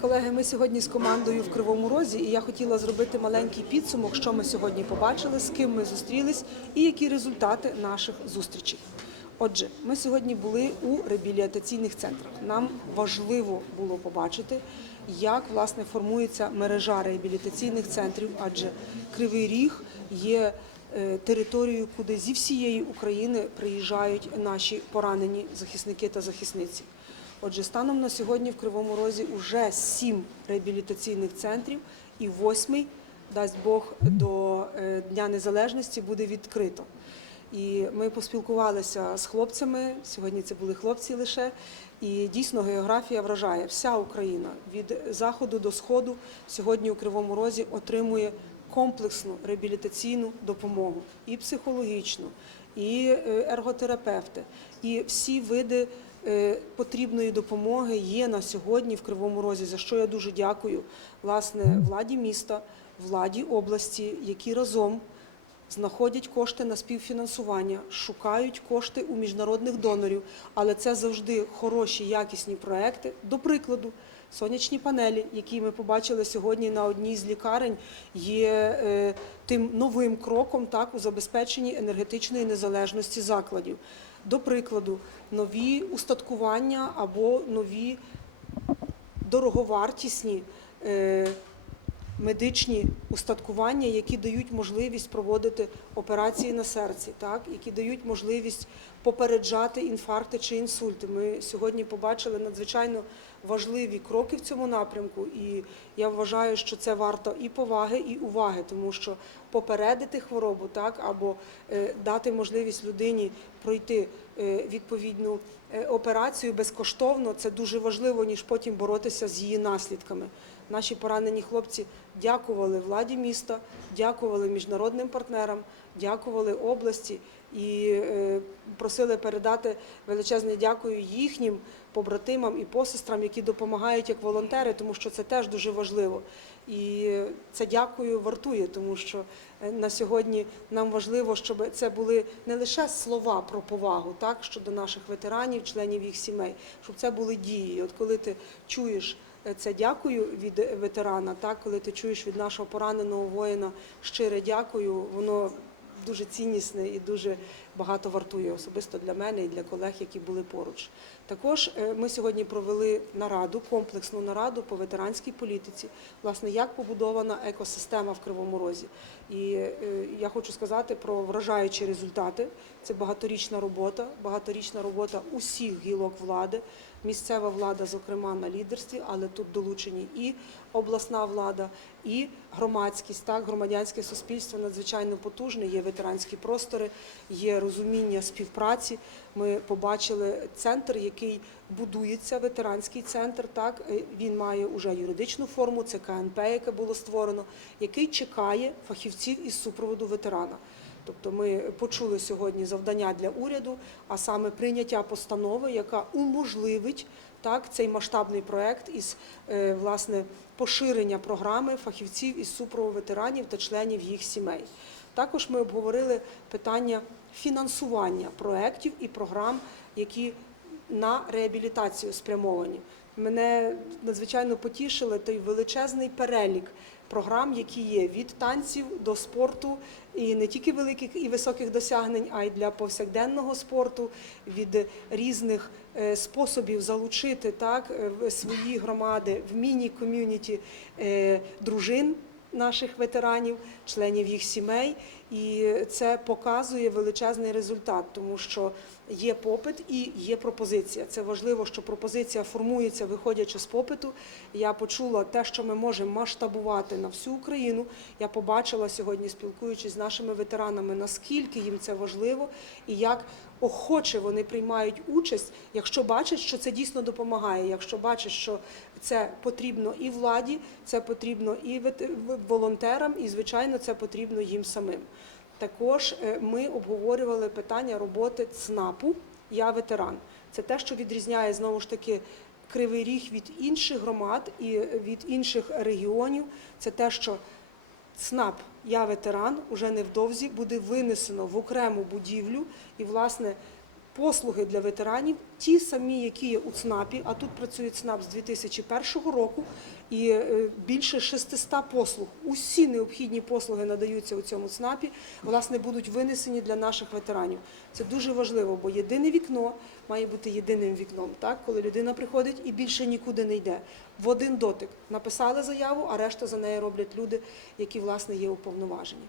Колеги, ми сьогодні з командою в Кривому Розі, і я хотіла зробити маленький підсумок, що ми сьогодні побачили, з ким ми зустрілись і які результати наших зустрічей. Отже, ми сьогодні були у реабілітаційних центрах. Нам важливо було побачити, як власне формується мережа реабілітаційних центрів, адже Кривий Ріг є е, територією, куди зі всієї України приїжджають наші поранені захисники та захисниці. Отже, станом на сьогодні в Кривому Розі вже сім реабілітаційних центрів і восьмий, дасть Бог, до е, Дня Незалежності буде відкрито. І ми поспілкувалися з хлопцями. Сьогодні це були хлопці лише. І дійсно географія вражає. Вся Україна від заходу до сходу сьогодні у Кривому Розі отримує комплексну реабілітаційну допомогу і психологічну, і е, ерготерапевти, і всі види е, потрібної допомоги є на сьогодні в Кривому Розі. За що я дуже дякую власне владі міста, владі області, які разом знаходять кошти на співфінансування, шукають кошти у міжнародних донорів, але це завжди хороші, якісні проекти. До прикладу, сонячні панелі, які ми побачили сьогодні на одній з лікарень, є е, тим новим кроком так у забезпеченні енергетичної незалежності закладів. До прикладу, нові устаткування або нові дороговартісні. Медичні устаткування, які дають можливість проводити операції на серці, так які дають можливість попереджати інфаркти чи інсульти. Ми сьогодні побачили надзвичайно важливі кроки в цьому напрямку, і я вважаю, що це варто і поваги, і уваги, тому що попередити хворобу, так або е, дати можливість людині пройти е, відповідну е, операцію безкоштовно, це дуже важливо ніж потім боротися з її наслідками. Наші поранені хлопці дякували владі міста, дякували міжнародним партнерам, дякували області і е, просили передати величезне дякую їхнім побратимам і посестрам, які допомагають як волонтери, тому що це теж дуже важливо. І це дякую вартує, тому що е, на сьогодні нам важливо, щоб це були не лише слова про повагу, так щодо наших ветеранів, членів їх сімей, щоб це були дії. От коли ти чуєш. Це дякую від ветерана. Так, коли ти чуєш від нашого пораненого воїна щире дякую, воно дуже ціннісне і дуже багато вартує особисто для мене і для колег, які були поруч. Також е, ми сьогодні провели нараду, комплексну нараду по ветеранській політиці, власне, як побудована екосистема в Кривому Розі. І е, я хочу сказати про вражаючі результати. Це багаторічна робота, багаторічна робота усіх гілок влади. Місцева влада, зокрема, на лідерстві, але тут долучені і обласна влада, і громадськість, так, громадянське суспільство надзвичайно потужне. Є ветеранські простори, є розуміння співпраці. Ми побачили центр, який будується, ветеранський центр. Так Е, він має уже юридичну форму. Це КНП, яке було створено, який чекає фахівців із супроводу ветерана. Тобто ми почули сьогодні завдання для уряду, а саме прийняття постанови, яка уможливить так цей масштабний проект із е, власне поширення програми фахівців із супроводу ветеранів та членів їх сімей. Також ми обговорили питання фінансування проєктів і програм, які на реабілітацію спрямовані. Мене надзвичайно потішили той величезний перелік програм, які є від танців до спорту, і не тільки великих і високих досягнень, а й для повсякденного спорту, від різних е, способів залучити так е, в свої громади в міні-ком'юніті е, дружин наших ветеранів, членів їх сімей, і це показує величезний результат, тому що є попит і є пропозиція. Це важливо, що пропозиція формується, виходячи з попиту. Я почула те, що ми можемо масштабувати на всю Україну. Я побачила сьогодні, спілкуючись з нашими ветеранами, наскільки їм це важливо і як охоче вони приймають участь, якщо бачать, що це дійсно допомагає, якщо бачать, що це потрібно і владі, це потрібно і волонтерам, і звичайно, це потрібно їм самим. Також е, ми обговорювали питання роботи ЦНАПу Я ветеран. Це те, що відрізняє знову ж таки Кривий Ріг від інших громад і від інших регіонів. Це те, що ЦНАП Я ветеран уже невдовзі буде винесено в окрему будівлю і, власне, послуги для ветеранів, ті самі, які є у ЦНАПі, а тут працює ЦНАП з 2001 року, і е, більше 600 послуг. Усі необхідні послуги надаються у цьому ЦНАПі, власне, будуть винесені для наших ветеранів. Це дуже важливо, бо єдине вікно має бути єдиним вікном, так? коли людина приходить і більше нікуди не йде. В один дотик написали заяву, а решта за неї роблять люди, які власне є уповноважені.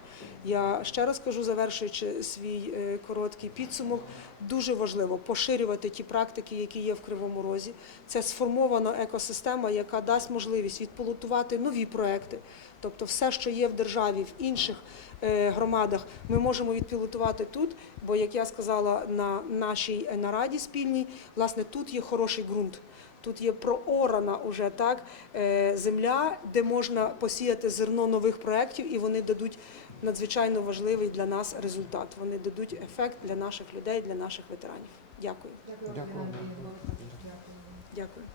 Я ще раз кажу, завершуючи свій е, короткий підсумок, дуже важливо поширювати ті практики, які є в Кривому Розі. Це сформована екосистема, яка дасть можливість відполотувати нові проекти. Тобто, все, що є в державі, в інших е, громадах, ми можемо відпілотувати тут. Бо, як я сказала на нашій е, нараді спільній, власне, тут є хороший ґрунт. Тут є проорана уже так е, земля, де можна посіяти зерно нових проєктів, і вони дадуть надзвичайно важливий для нас результат. Вони дадуть ефект для наших людей, для наших ветеранів. Дякую. Дякую. Дякую.